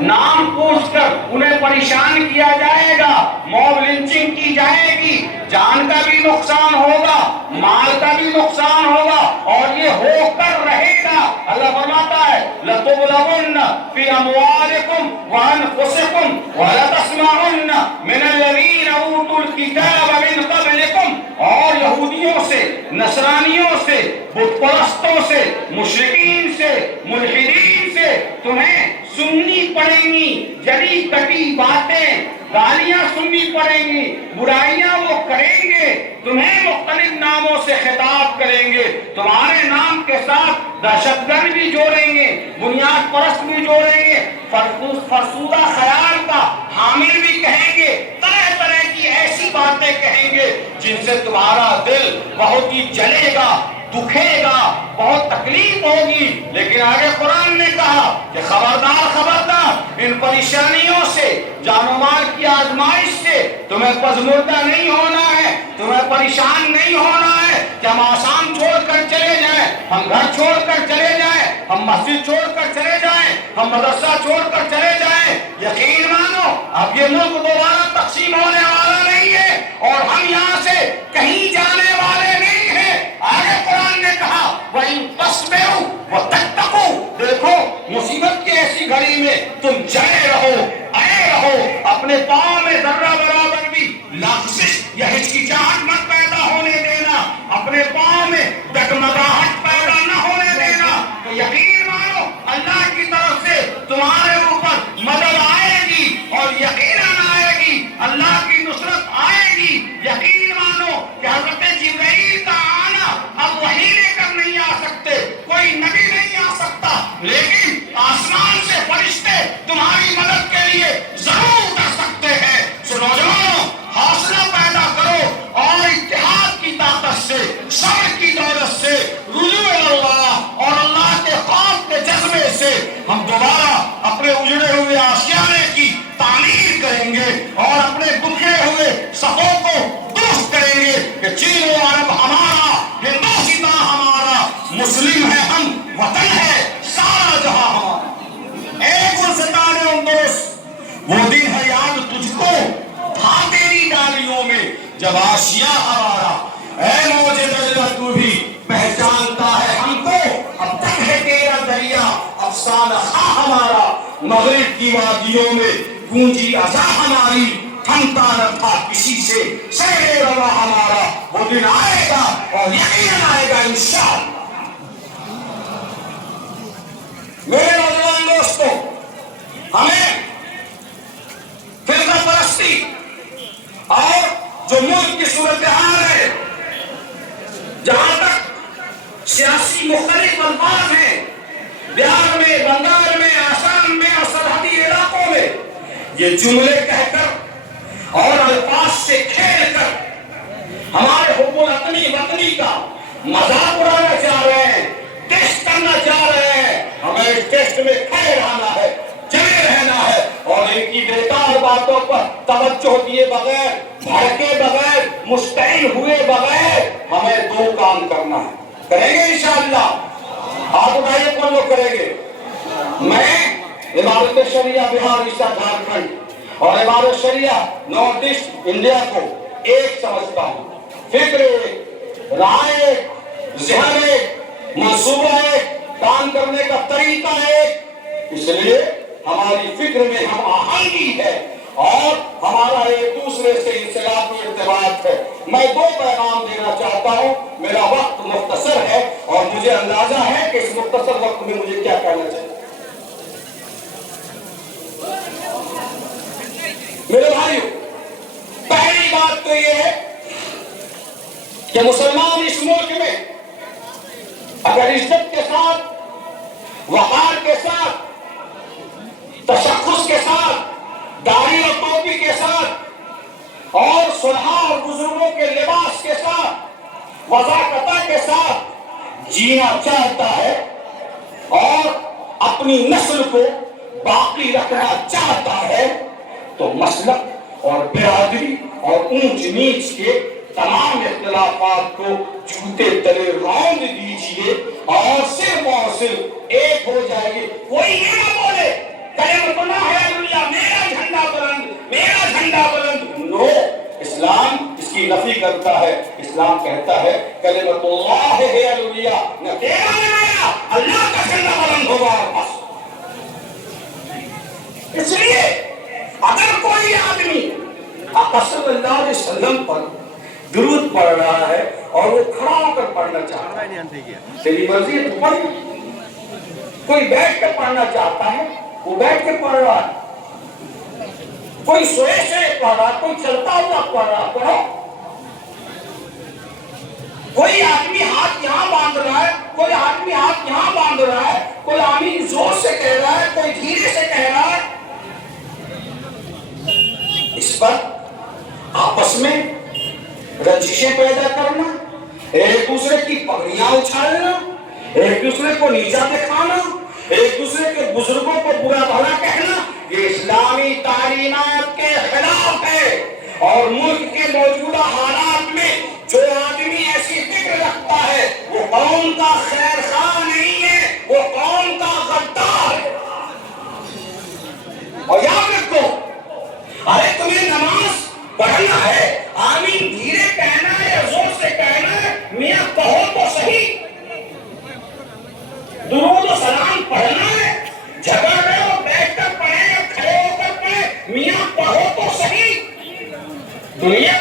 نام پوچھ کر انہیں پریشان کیا جائے گا، موب لنچنگ کی جائے گی، جان کا بھی نقصان ہوگا، مال کا بھی نقصان ہوگا، اور یہ ہو کر رہے گا۔ اللہ فرماتا ہے لَتُبْلَوُنَّ فِي أَمْوَالِكُمْ وَأَنفُسِكُمْ وَلَتَسْمَعُنَّ مِنَ الَّذِينَ أُوتُوا الْكِتَابَ مِن قَبْلِكُمْ، اور یہودیوں سے، نصرانیوں سے، بت پرستوں سے، مشرکین سے، ملحدین سے تمہیں سننی پڑیں گی جڑی کٹی باتیں، گالیاں سننی پڑیں گی، برائیاں وہ کریں گے، تمہیں مختلف ناموں سے خطاب کریں گے، تمہارے نام کے ساتھ دہشت گرد بھی جوڑیں گے، بنیاد پرست بھی جوڑیں گے، فرسودہ خیال کا حامل بھی کہیں گے، طرح طرح کی ایسی باتیں کہیں گے جن سے تمہارا دل بہت ہی جلے گا، دکھے گا، بہت تکلیف ہوگی۔ لیکن آگے قرآن نے کہا کہ خبردار خبردار، ان پریشانیوں سے، جان و مال کی آزمائش سے تمہیں پژمردہ نہیں ہونا ہے، تمہیں پریشان نہیں ہونا ہے کہ ہم آسام چھوڑ کر چلے جائیں، ہم گھر چھوڑ کر چلے جائیں، ہم مسجد چھوڑ کر چلے جائیں، ہم مدرسہ چھوڑ کر چلے جائیں۔ یقین مانو اب یہ ملک دوبارہ تقسیم ہونے والا نہیں ہے، اور ہم یہاں سے کہیں جانے والے نہیں ہیں۔ آگے قرآن نے کہا وَإِن تَصْبِرُوا وَتَتَّقُوا، دیکھو مصیبت کی ایسی گھڑی میں تم جڑے رہو، اے رہو، اپنے پاؤں میں ذرہ برابر بھی لغزش یا ہچکچاہٹ مت پیدا ہونے دینا، اپنے پاؤں میں ڈگمگاہٹ پیدا نہ ہونے دینا۔ تو یقین مانو اللہ کی طرف سے تمہارے اوپر مدد آئے گی، اور یقیناً آئے گی، اللہ کی نصرت آئے گی۔ یقین مانو کہ حضرت جبرائیل کا آنا اب وحی لے کر نہیں آ سکتے، کوئی نبی نہیں آ سکتا، لیکن آسمان سے فرشتے تمہاری مدد کے لیے ضرور اتر سکتے ہیں۔ سو نوجوانوں، حوصلہ پیدا کرو اور اتحاد کی طاقت سے، صبر کی دولت سے، رجوع اللہ اور اللہ کے خوف کے جذبے سے ہم دوبارہ اپنے اجڑے ہوئے آشیانے کی تعمیر کریں گے، اور اپنے بکھرے ہوئے صفوں کو درست کریں گے کہ چین و عرب ہمارا، ہندوستان ہمارا، مسلم ہے ہم، وطن ہے سارا جہاں ہمارا۔ اے گلستان اندلس، وہ دن ہے یاد تجھ کو تھا تیری ڈالیوں میں جب آشیا ہمارا، اے موج دجلہ تو بھی پہچانتا ہے ہم کو، اب تک ہے تیرا دریا افسانہ خواہ ہمارا، مغرب کی وادیوں میں گونجی اذا ہماری، تھمتا نہ تھا کسی سے سیر روا ہمارا، وہ دن آئے گا اور یقیناً آئے گا انشاءاللہ۔ میرے نوجوان دوستو، ہمیں فرقہ پرستی اور جو ملک کی صورتحال ہے، جہاں تک سیاسی مختلف الفاظ ہیں، بہار میں، بنگال میں، آسام میں اور سرحدی علاقوں میں، یہ جملے کہہ کر اور الفاظ سے کھیل کر ہمارے حب الوطنی کا مذاق اڑانا چاہ رہے ہیں، ٹیسٹ کرنا چاہ رہے ہیں۔ ہمیں اس ٹیسٹ میں کھڑے رہنا ہے، جمے رہنا ہے، اور ان کی بیکار باتوں پر توجہ دیے بغیر، بھڑکے بغیر، مشتعل ہوئے بغیر ہمیں دو کام کرنا ہے۔ کریں گے انشاءاللہ؟ آپ اٹھائیے، کون لوگ کریں گے؟ میں عمارت شریعہ بہار اڑیسہ جھارکھنڈ اور عمارت شریعہ نارتھ ایسٹ انڈیا کو ایک سمجھتا ہوں، فکر ایک، رائے ایک، ذہن ایک، منصوبہ ایک، کام کرنے کا طریقہ ایک۔ اس لیے ہماری فکر میں ہم آہنگی ہے اور ہمارا ایک دوسرے سے انسجامی ارتباط ہے۔ میں دو پیغام دینا چاہتا ہوں، میرا وقت مختصر ہے اور مجھے اندازہ ہے کہ اس مختصر وقت میں مجھے کیا کہنا چاہیے۔ میرے بھائیو، پہلی بات تو یہ ہے کہ مسلمان اس ملک میں اگر عزت کے ساتھ، وقار کے ساتھ، تشخص کے ساتھ، داڑھی اور ٹوپی کے ساتھ، اور صلحاء اور بزرگوں کے لباس کے ساتھ، وضاقتہ کے ساتھ جینا چاہتا ہے اور اپنی نسل کو باقی رکھنا چاہتا ہے، تو مسلک اور برادری اور اونچ نیچ کے تمام اختلافات کو جوتے تلے روند دیجئے اور صرف ایک ہو جائے گی۔ کوئی یہ نہ بولے کلمۃ اللہ بنتا ہے. اسلام کہتا ہے کلمۃ اللہ ہے العلیٰ، نہ تیرا نہ میرا، اللہ کا جھنڈا بلند ہوگا بس. اس لیے اگر کوئی آدمی آقا صلی اللہ علیہ وسلم پر درود پڑھ رہا ہے اور وہ کھڑا ہو کر پڑھنا چاہتا ہے، تیری مرضی ہے تو پڑھ. کوئی بیٹھ کر پڑھنا چاہتا ہے وہ بیٹھ کے پڑھ رہا ہے، کوئی سوئے سے پڑھ رہا، کوئی چلتا ہوا پڑھ رہا، پڑھو. کوئی آدمی ہاتھ یہاں باندھ رہا ہے، کوئی آدمی ہاتھ یہاں باندھ رہا ہے، کوئی آمین زور سے کہہ رہا ہے، کوئی دھیرے سے کہہ رہا ہے. اس پر آپس میں رنجشیں پیدا کرنا، ایک دوسرے کی پگڑیاں اچھالنا، ایک دوسرے کو نیچا دکھانا، ایک دوسرے کے بزرگوں کو برا بھلا کہنا، یہ اسلامی تعلیمات کے خلاف ہے. اور ملک کے موجودہ حالات میں جو آدمی ایسی فکر رکھتا ہے وہ قوم کا خیر خواہ نہیں ہے، وہ قوم کا غدار ہے. اور یاد رکھو، ارے تمہیں نماز پڑھنا ہے، آمین دھیرے کہنا ہے یا زور سے کہنا ہے، میاں کہو تو صحیح. درود و سلام پڑھنا ہے، جگہ رہے ہو بیٹھ کر پڑھے یا کھڑے ہو کر پڑھے، میاں پڑھو تو صحیح. دنیا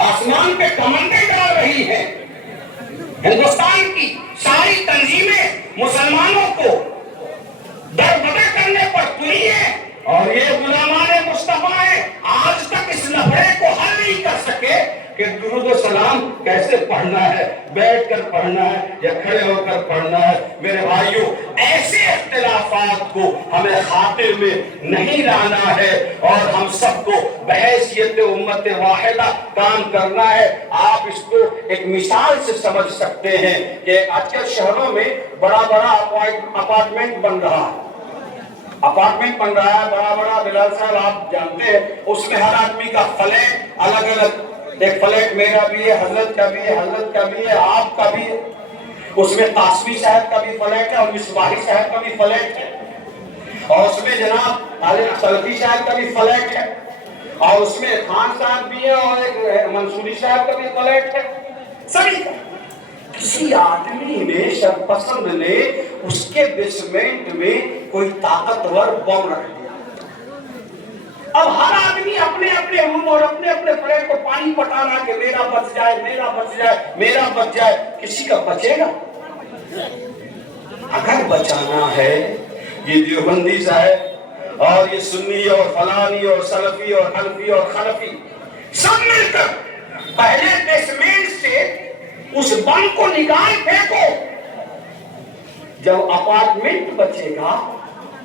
آسمان پہ کمندیں ڈال رہی ہے، ہندوستان کی ساری تنظیمیں مسلمانوں کو دربدر کرنے پر تلی ہے، اور یہ غلامان مصطفیٰ ہیں آج تک اس لفڑے کو حل نہیں کر سکے کہ درود و سلام کیسے پڑھنا ہے، بیٹھ کر پڑھنا ہے یا کھڑے ہو کر پڑھنا ہے. میرے بھائیوں، ایسے اختلافات کو ہمیں خاطر میں نہیں لانا ہے اور ہم سب کو بحیثیت امت واحدہ کام کرنا ہے. آپ اس کو ایک مثال سے سمجھ سکتے ہیں کہ آج کل شہروں میں بڑا بڑا اپارٹمنٹ بن رہا ہے، اپارٹمنٹ بن رہا ہے بڑا بڑا. بلال صاحب آپ جانتے ہیں اس میں ہر آدمی کا فلیٹ الگ الگ، ایک فلیٹ میرا بھی ہے، حضرت کا بھی ہے، حضرت کا بھی ہے، آپ کا بھی ہے. اس میں قاسمی صاحب کا بھی فلیٹ ہے اور مصباحی صاحب کا بھی فلیٹ ہے، اور اس میں جناب عالم سلفی صاحب کا بھی فلیٹ ہے، اور اس میں خان صاحب بھی ہے اور ایک منصوری صاحب کا بھی فلیٹ ہے. سبھی کسی آدمی نے شرپسند نے اس کے بیسمنٹ میں کوئی طاقتور بم رکھ دیا. اب ہر آدمی اپنے اپنے روم اور اپنے اپنے فلیٹ کو پانی پٹانا کہ میرا بچ جائے، میرا بچ جائے، میرا بچ جائے. کسی کا بچے گا؟ اگر بچانا ہے، یہ دیوبندی صاحب اور یہ سنی اور فلانی اور سلفی اور حنفی اور خلفی سب مل کر پہلے بیسمنٹ سے اس بم کو نکال پھینکو. جب اپارٹمنٹ بچے گا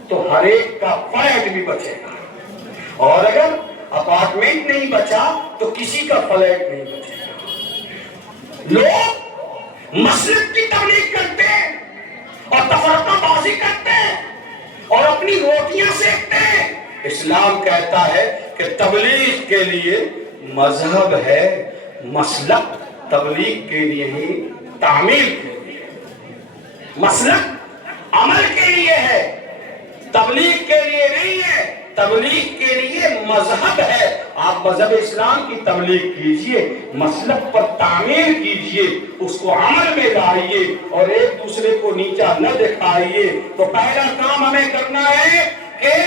تو ہر ایک کا فلیٹ بھی بچے گا، اور اگر اپارٹمنٹ نہیں بچا تو کسی کا فلیٹ نہیں بچے گا. لوگ مسلک کی تبلیغ کرتے ہیں اور تفرقہ بازی کرتے ہیں اور اپنی روٹیاں سیکتے ہیں. اسلام کہتا ہے کہ تبلیغ کے لیے مذہب ہے، مسلک تبلیغ کے لیے ہی، تعمیل کے لیے. مسلک عمل کے لیے ہے، تبلیغ کے لیے نہیں ہے. تبلیغ کے لیے مذہب ہے. آپ مذہب اسلام کی تبلیغ کیجئے، مسلک پر تعمیر کیجئے، اس کو عمل میں لائیے اور ایک دوسرے کو نیچا نہ دکھائیے. تو پہلا کام ہمیں کرنا ہے کہ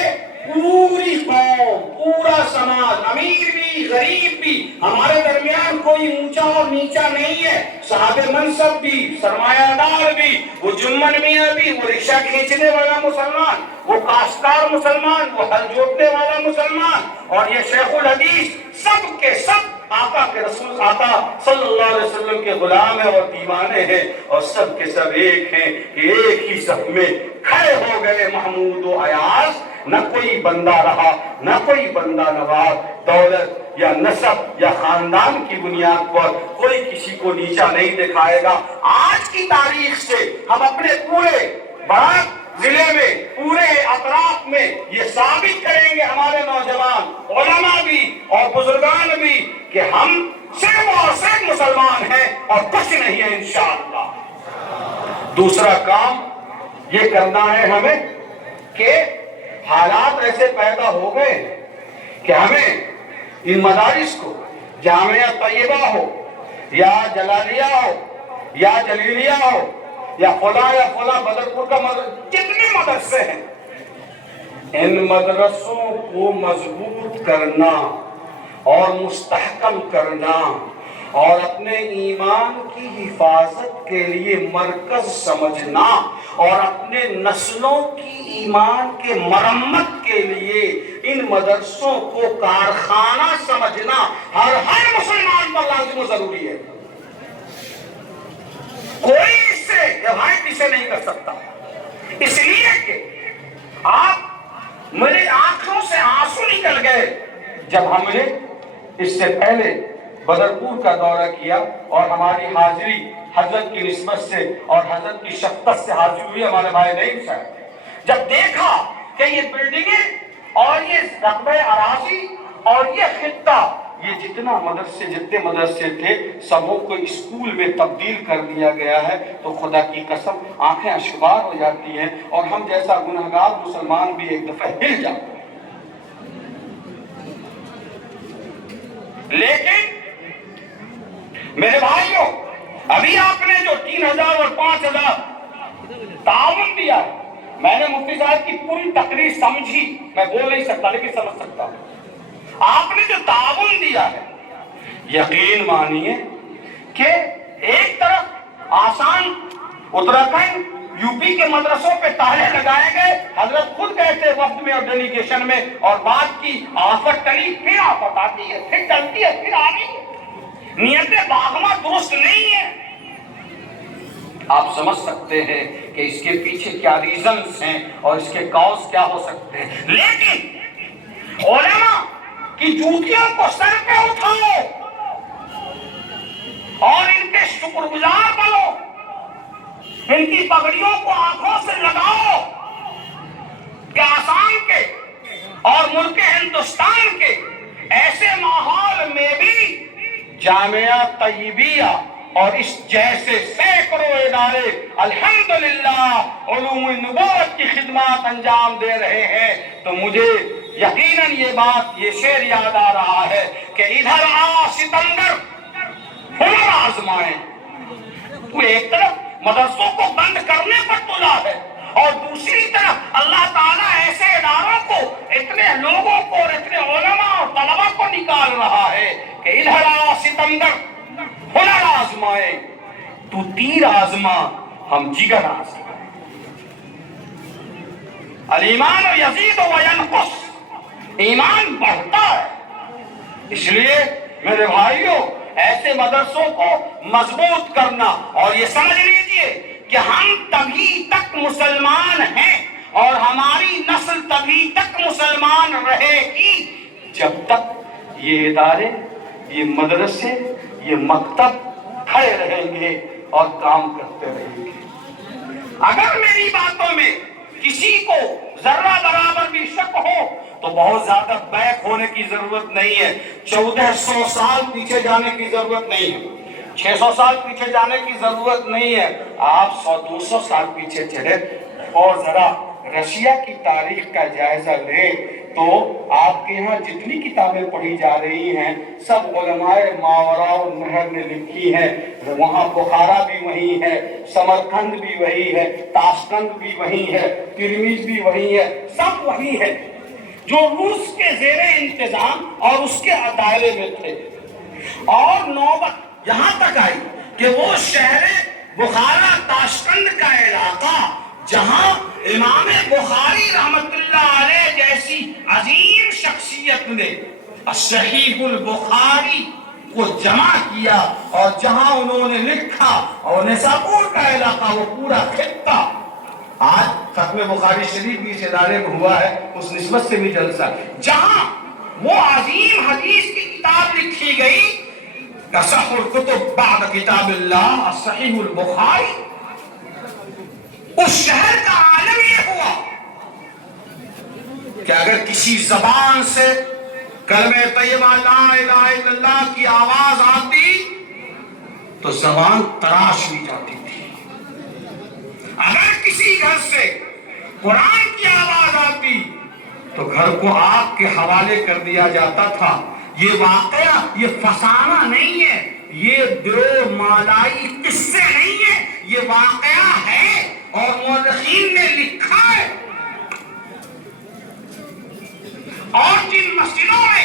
پوری قوم، پورا سماج، امیر بھی غریب بھی، ہمارے درمیان کوئی اونچا اور نیچا نہیں ہے. صاحب منصب بھی، سرمایہ دار بھی، وہ جمن میاں بھی، وہ رکشہ کھینچنے والا مسلمان، وہ کاشتکار مسلمان، وہ ہل جوتنے والا مسلمان، اور یہ شیخ الحدیث، سب کے سب آقا کے رسول آقا صلی اللہ علیہ وسلم کے غلام ہیں اور دیوانے ہیں، اور سب کے سب ایک ہیں کہ ایک ہی صف میں کھڑے ہو گئے. محمود و ایاز، نہ کوئی بندہ رہا، نہ کوئی بندہ نواز، دولت یا نسب یا خاندان کی بنیاد پر کوئی کسی کو نیچا نہیں دکھائے گا. آج کی تاریخ سے ہم اپنے پورے بڑا ضلع میں، پورے اطراف میں یہ ثابت کریں گے، ہمارے نوجوان علماء بھی اور بزرگان بھی، کہ ہم صرف اور صرف مسلمان ہیں اور کچھ نہیں ہے انشاءاللہ. دوسرا کام یہ کرنا ہے ہمیں کہ حالات ایسے پیدا ہو گئے کہ ہمیں ان مدارس کو، جامعہ طیبہ ہو، یا جلالیہ ہو یا جلیلیہ ہو یا فلاں بدرپور کا جتنے مدرسے ہیں، ان مدرسوں کو مضبوط کرنا اور مستحکم کرنا اور اپنے ایمان کی حفاظت کے لیے مرکز سمجھنا اور اپنے نسلوں کی ایمان کے مرمت کے لیے ان مدرسوں کو کارخانہ سمجھنا ہر مسلمان پر لازم و ضروری ہے۔ کوئی اس سے حمایت اسے نہیں کر سکتا، اس لیے کہ آپ میرے آنکھوں سے آنسو نکل گئے جب ہم نے اس سے پہلے بدرپور کا دورہ کیا اور ہماری حاضری حضرت کی نسبت سے اور حضرت کی شفقت سے حاضر ہوئی ہمارے بھائی نعیم صاحب، جب دیکھا کہ یہ بلڈنگیں اور یہ رقبہ اراضی اور یہ خطہ، یہ جتنے مدرسے تھے سبوں کو اسکول میں تبدیل کر دیا گیا ہے، تو خدا کی قسم آنکھیں اشکبار ہو جاتی ہیں اور ہم جیسا گنہگار مسلمان بھی ایک دفعہ ہل جاتے ہیں۔ لیکن میرے بھائیوں، ابھی آپ نے جو 3000 اور 5000 تعاون دیا ہے، میں نے مفتی صاحب کی پوری تقریر سمجھی، میں بول نہیں سکتا لیکن سمجھ سکتا ہوں۔ آپ نے جو تعاون دیا ہے، یقین مانیے کہ ایک طرف آسان اتراکھنڈ یو پی کے مدرسوں پہ تالے لگائے گئے، حضرت خود گئے تھے وفد میں اور ڈیلیگیشن میں، اور بات کی آفت ٹلی، پھر آفت آتی ہے، پھر ٹلتی ہے، پھر آ رہی ہے، نیتیں باغمہ درست نہیں ہیں۔ آپ سمجھ سکتے ہیں کہ اس کے پیچھے کیا ریزنز ہیں اور اس کے کاز کیا ہو سکتے ہیں، لیکن علماء کی جوتیوں کو سر پہ اٹھاؤ اور ان کے شکر گزار بنو، ان کی پگڑیوں کو آنکھوں سے لگاؤ کہ آسام کے اور ملک ہندوستان کے ایسے ماحول میں بھی جامعہ طیبیہ اور اس جیسے سینکڑوں ادارے الحمدللہ علوم النبوت کی خدمات انجام دے رہے ہیں، تو مجھے یقیناً یہ شعر یاد آ رہا ہے کہ ادھر آ ستمگر ہنر آزمائیں۔ تو ایک طرف مدرسوں کو بند کرنے پر تلا ہے اور دوسری طرف اللہ تعالیٰ ایسے اداروں کو، اتنے لوگوں کو اور اتنے علماء اور طلباء کو نکال رہا ہے کہ ادھر آ ستمگر ہنر آزمائے، تو تیر آزما ہم جگر آزمائے۔ الایمان یزید و ینقص، ایمان بڑھتا ہے۔ اس لیے میرے بھائیوں، ایسے مدرسوں کو مضبوط کرنا، اور یہ سمجھ لیجئے کہ ہم تبھی تک مسلمان ہیں اور ہماری نسل تبھی تک مسلمان رہے گی جب تک یہ ادارے، یہ مدرسے، یہ مکتب کھڑے رہیں گے اور کام کرتے رہیں گے۔ اگر میری باتوں میں کسی کو ذرہ برابر بھی شک ہو تو بہت زیادہ بیک ہونے کی ضرورت نہیں ہے، 1400 سال پیچھے جانے کی ضرورت نہیں ہے، 600 سال پیچھے جانے کی ضرورت نہیں ہے، آپ 100-200 سال پیچھے چلے اور ذرا رشیا کی تاریخ کا جائزہ لیں تو آپ کے یہاں جتنی کتابیں پڑھی جا رہی ہیں سب علماء ماوراء النہر نے لکھی ہیں۔ وہاں بخارا بھی وہی ہے، سمرقند بھی وہی ہے، تاشقند بھی وہی ہے، ترمذ بھی وہی ہے، سب وہی ہے جو روس کے زیر انتظام اور اس کے دائرے میں تھے۔ اور نوبت یہاں تک آئی کہ وہ شہر بخارا تاشقند کا علاقہ جہاں امام بخاری رحمت اللہ علیہ جیسی عظیم شخصیت نے صحیح البخاری کو جمع کیا اور جہاں انہوں نے لکھا، اور نیسابور کا علاقہ وہ پورا خطہ، آج ختم بخاری شریف بھی اس ادارے میں ہوا ہے، اس نسبت سے بھی جلسہ، جہاں وہ عظیم حدیث کی کتاب لکھی گئی اصح الکتب بعد کتاب اللہ صحیح البخاری، اس شہر کا عالم یہ ہوا کہ اگر کسی زبان سے کلمہ طیبہ لا الہ الا اللہ کی آواز آتی تو زبان تراش لی جاتی تھی، اگر کسی گھر سے قرآن کی آواز آتی تو گھر کو آگ کے حوالے کر دیا جاتا تھا۔ یہ واقعہ یہ فسانہ نہیں ہے، یہ درو مالائی قصے نہیں ہے، یہ واقعہ ہے اور مورخین نے لکھا ہے۔ اور جن مسجدوں میں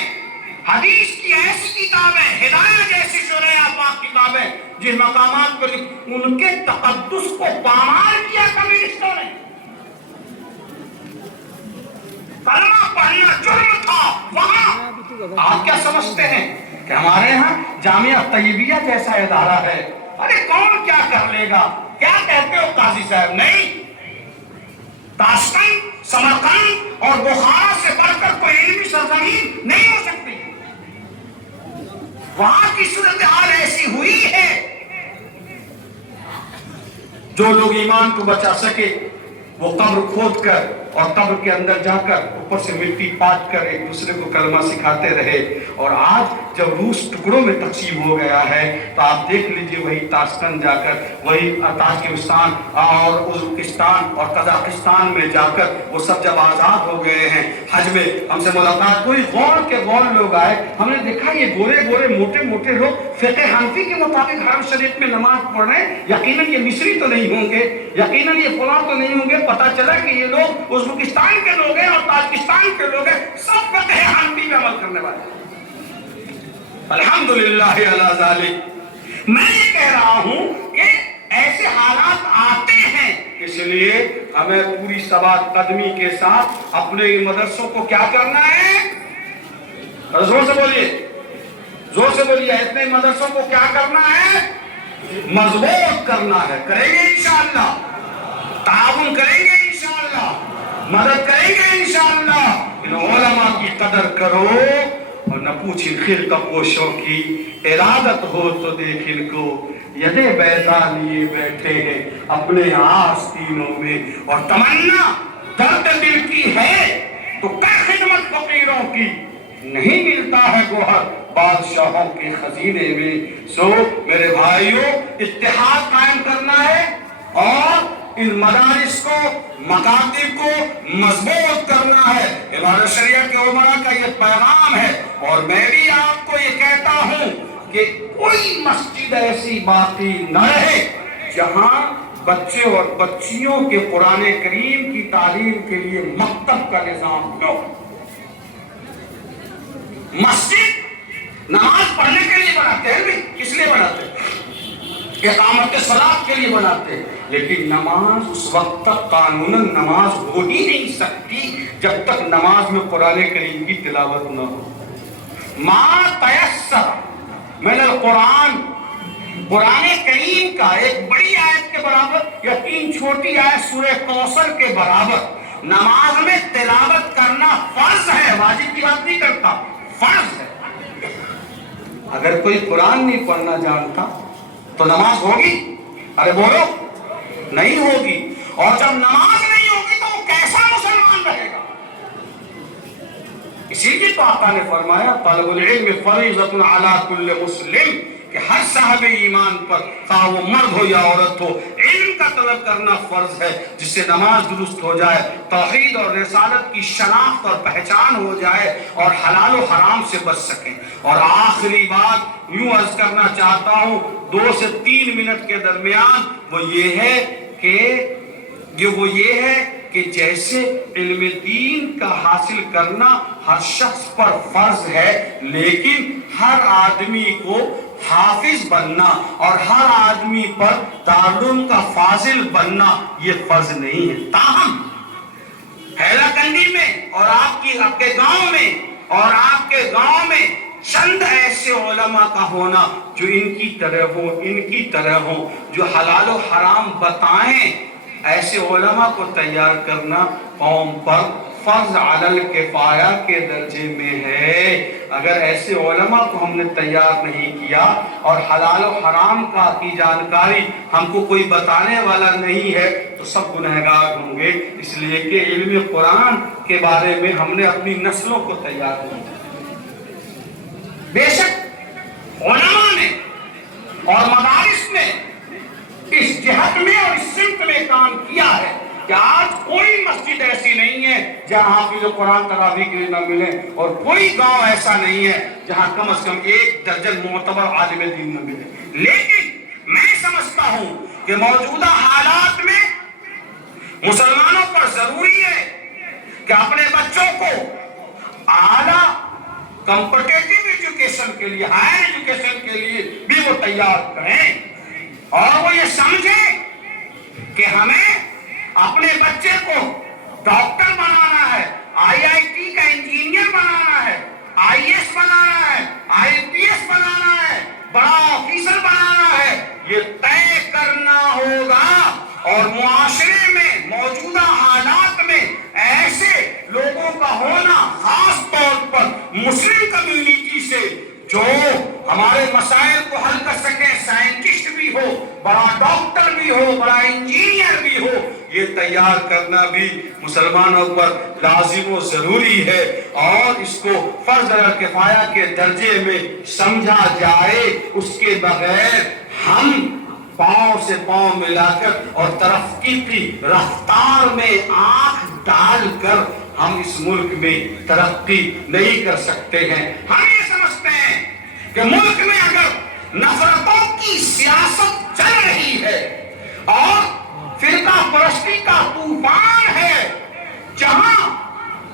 حدیث کی ایسی کتابیں، ہدایہ جیسی شرح پاک کتابیں جن مقامات پر ان کے تقدس کو پامال کیا کمیونسٹوں نے۔ کلمہ پڑھنا جرم تھا وہاں۔ آپ کیا سمجھتے ہیں کہ ہمارے ہاں جامعہ طیبیہ جیسا ادارہ ہے؟ ارے کون کیا کر لے گا؟ کیا کہتے ہو قاضی صاحب؟ نہیں، تاشکند، سمرقند اور بخارا سے بڑھ کر کوئی علمی سرزمین نہیں ہو سکتی۔ وہاں کی صورتحال ایسی ہوئی ہے، جو لوگ ایمان کو بچا سکے وہ قبر کھود کر اور قبر کے اندر جا کر اوپر سے مٹی پاٹ کر ایک دوسرے کو کلمہ سکھاتے رہے۔ اور آج جب روس ٹکڑوں میں تقسیم ہو گیا ہے تو آپ دیکھ لیجئے وہی تاشکند جا کر، وہی تاجکستان اور ازبکستان اور قزاقستان میں جا کر وہ سب جب آزاد ہو گئے ہیں، حج میں ہم سے ملاقات کوئی غور کے غور لوگ آئے، ہم نے دیکھا یہ گورے گورے موٹے موٹے لوگ فقہ حنفی کے مطابق حرم شریف میں نماز پڑھ رہے ہیں۔ یقیناً یہ مصری تو نہیں ہوں گے، یقیناً یہ فلاں تو نہیں ہوں گے۔ پتہ چلا کہ یہ لوگ ازبکستان کے لوگ ہیں اور تاجکستان کے لوگ ہیں، سب فقہ حنفی میں عمل کرنے والے ہیں۔ الحمدللہ علی ذالک۔ میں یہ کہہ رہا ہوں کہ ایسے حالات آتے ہیں، اس لیے ہمیں پوری ثبات قدمی کے ساتھ اپنے مدرسوں کو کیا کرنا ہے؟ زور سے بولیے، زور سے بولیے، اتنے مدرسوں کو کیا کرنا ہے؟ مضبوط کرنا ہے۔ کریں گے انشاءاللہ، تعاون کریں گے انشاءاللہ، مدد کریں گے انشاءاللہ۔ ان علماء کی قدر کرو اور نہ پوچھیں خرقہ پوشوں کی، ارادت ہو تو دیکھ ان کو، یدے بیضا لیے بیٹھے ہیں اپنے آستینوں میں، اور تمنا درد دل کی ہے تو کر خدمت فقیروں کی، نہیں ملتا ہے گوہر بادشاہوں کے خزینے میں۔ سو میرے بھائیوں، اتحاد قائم کرنا ہے اور ان مدارس کو، مکاتب کو مضبوط کرنا ہے۔ امارت شریعہ کے علماء کا یہ پیغام ہے، اور میں بھی آپ کو یہ کہتا ہوں کہ کوئی مسجد ایسی باقی نہ رہے جہاں بچے اور بچیوں کے قرآن کریم کی تعلیم کے لیے مکتب کا نظام نہ ہو۔ مسجد نماز پڑھنے کے لیے بناتے ہیں بھی، کس لیے بناتے ہیں؟ اقامت صلاۃ کے لیے بناتے ہیں، لیکن نماز اس وقت تک قانوناً نماز ہو ہی نہیں سکتی جب تک نماز میں قرآن کریم کی تلاوت نہ ہو۔ ما تیسر من القرآن، قرآن کریم کا ایک بڑی آیت کے برابر یا 3 چھوٹی آیت سورہ کوثر کے برابر نماز میں تلاوت کرنا فرض ہے، واجب کی بات نہیں کرتا، فرض ہے۔ اگر کوئی قرآن نہیں پڑھنا جانتا تو نماز ہوگی؟ ارے بولو، نہیں ہوگی۔ اور جب نماز نہیں ہوگی تو وہ کیسا مسلمان رہے گا؟ اسی لیے تو آقا نے فرمایا طالب العلم فریضۃ علی کل مسلم، کہ ہر صاحب ایمان پر، خواہ وہ مرد ہو یا عورت ہو، علم کا طلب کرنا فرض ہے، جس سے نماز درست ہو جائے، توحید اور رسالت کی شناخت اور پہچان ہو جائے، اور حلال و حرام سے بچ سکیں۔ اور آخری بات یوں عرض کرنا چاہتا ہوں 2 سے 3 منٹ کے درمیان، وہ یہ ہے کہ جیسے علم دین کا حاصل کرنا ہر شخص پر فرض ہے، لیکن ہر آدمی کو حافظ بننا اور ہر آدمی پر دارالعلوم کا فاضل بننا یہ فرض نہیں ہے۔ تاہم حیرہ کنڈی میں اور آپ کے گاؤں میں اور آپ کے گاؤں میں چند ایسے علماء کا ہونا جو ان کی طرح ہوں، جو حلال و حرام بتائیں، ایسے علماء کو تیار کرنا قوم پر فرض علی الکفایہ کے درجے میں ہے۔ اگر ایسے علماء کو ہم نے تیار نہیں کیا اور حلال و حرام کی جانکاری ہم کو کوئی بتانے والا نہیں ہے تو سب گنہگار ہوں گے۔ اس لیے کہ علم قرآن کے بارے میں ہم نے اپنی نسلوں کو تیار کیا۔ بے شک علماء نے اور مدارس نے اس جہت میں اور اس سمت میں کام کیا ہے، کہ آج کوئی مسجد ایسی نہیں ہے جہاں حافظ قرآن تراویح کے لیے نہ ملے، اور کوئی گاؤں ایسا نہیں ہے جہاں کم از کم 1 درجن معتبر عالم دین نہ ملے۔ لیکن میں سمجھتا ہوں کہ موجودہ حالات میں مسلمانوں پر ضروری ہے کہ اپنے بچوں کو اعلیٰ کمپٹیٹیو ایجوکیشن کے لیے، ہائر ایجوکیشن کے لیے بھی وہ تیار کریں، اور وہ یہ سمجھیں کہ ہمیں اپنے بچے کو ڈاکٹر بنانا ہے، IIT کا انجینئر بنانا ہے، IAS بنانا ہے، IPS بنانا ہے، بڑا آفیسر بنانا ہے، یہ طے کرنا ہوگا۔ اور معاشرے میں موجودہ حالات میں ایسے لوگوں کا ہونا، خاص طور پر مسلم کمیونٹی سے، جو ہمارے مسائل کو حل کر سکے، سائنٹسٹ بھی ہو، بڑا ڈاکٹر بھی ہو، بڑا انجینئر بھی ہو، یہ تیار کرنا بھی مسلمانوں پر لازم و ضروری ہے، اور اس کو فرض کفایہ کے درجے میں سمجھا جائے۔ اس کے بغیر ہم پاؤں سے پاؤں ملا کر اور ترقی کی رفتار میں آنکھ ڈال کر ہم اس ملک میں ترقی نہیں کر سکتے ہیں۔ ہم یہ سمجھتے ہیں کہ ملک میں اگر نفرتوں کی سیاست چل رہی ہے اور فرقہ پرستی کا طوفان ہے، جہاں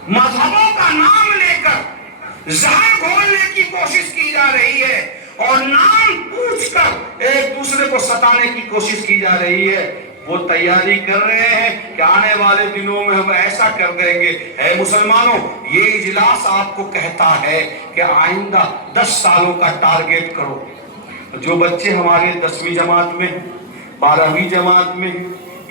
مذہبوں کا نام لے کر زہر گھولنے کی کوشش کی جا رہی ہے اور نام پوچھ کر ایک دوسرے کو ستانے کی کوشش کی جا رہی ہے، وہ تیاری کر رہے ہیں کہ آنے والے دنوں میں ہم ایسا کر دیں گے۔ اے مسلمانوں، یہ اجلاس آپ کو کہتا ہے کہ آئندہ 10 سالوں کا ٹارگیٹ کرو۔ جو بچے ہمارے 10ویں جماعت میں، 12ویں جماعت میں،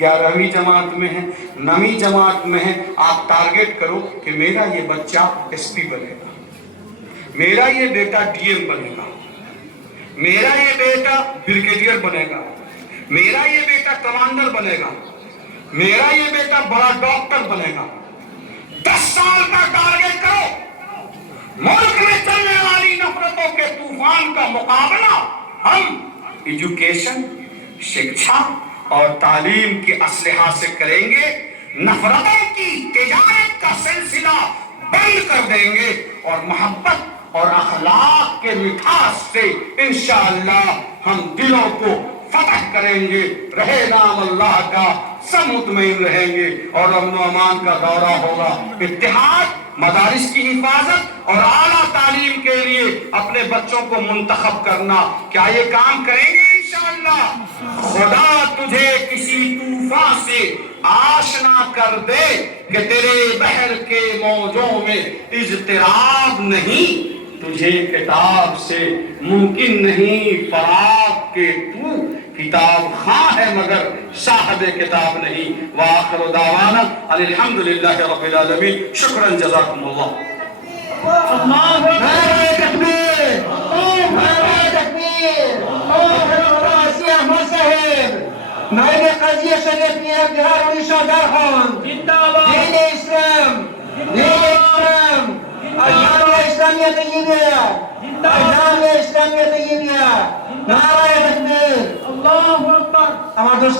11ویں جماعت میں ہیں، 9ویں جماعت میں ہیں، آپ ٹارگیٹ کرو کہ میرا یہ بچہ SP بنے گا، میرا یہ بیٹا DM بنے گا، میرا یہ بیٹا بریگیڈیئر بنے گا، میرا یہ بیٹا کمانڈر بنے گا، میرا یہ بیٹا بڑا ڈاکٹر بنے گا۔ 10 سال کا ٹارگیٹ کرو۔ ملک میں چلنے والی نفرتوں کے طوفان کا مقابلہ ہم ایجوکیشن، شکشا اور تعلیم کے اسلحہ سے کریں گے۔ نفرتوں کی تجارت کا سلسلہ بند کر دیں گے اور محبت اور اخلاق کے مٹھاس سے انشاءاللہ ہم دلوں کو فتح کریں گے۔ رہے نام اللہ کا، سب مطمئن رہیں گے اور امن و امان کا دورہ ہوگا۔ اتحاد، مدارس کی حفاظت اور اعلیٰ تعلیم کے لیے اپنے بچوں کو منتخب کرنا، کیا یہ کام کریں گے انشاءاللہ؟ خدا تجھے کسی طوفان سے آشنا کر دے کہ تیرے بحر کے موجوں میں اضطراب نہیں، تجھے کتاب سے ممکن نہیں فراغ کے، تو کتاب خواہ ہے مگر صاحب کتاب نہیں۔ وآخر دعوانا الحمدللہ رب العالمین۔ شکرا، جزاکم اللہ۔ نعرہ تکبیر، نعرہ تکبیر، احمد صاحب نائب قاضی شریف بہار اڑیسہ درخواست، دین اسلام، دین اسلام، ایام اسلامیہ طیبیہ، ایام اسلامیہ طیبیہ، نعرہ تکبیر، اللہ اکبر۔ ہمارے دوستوں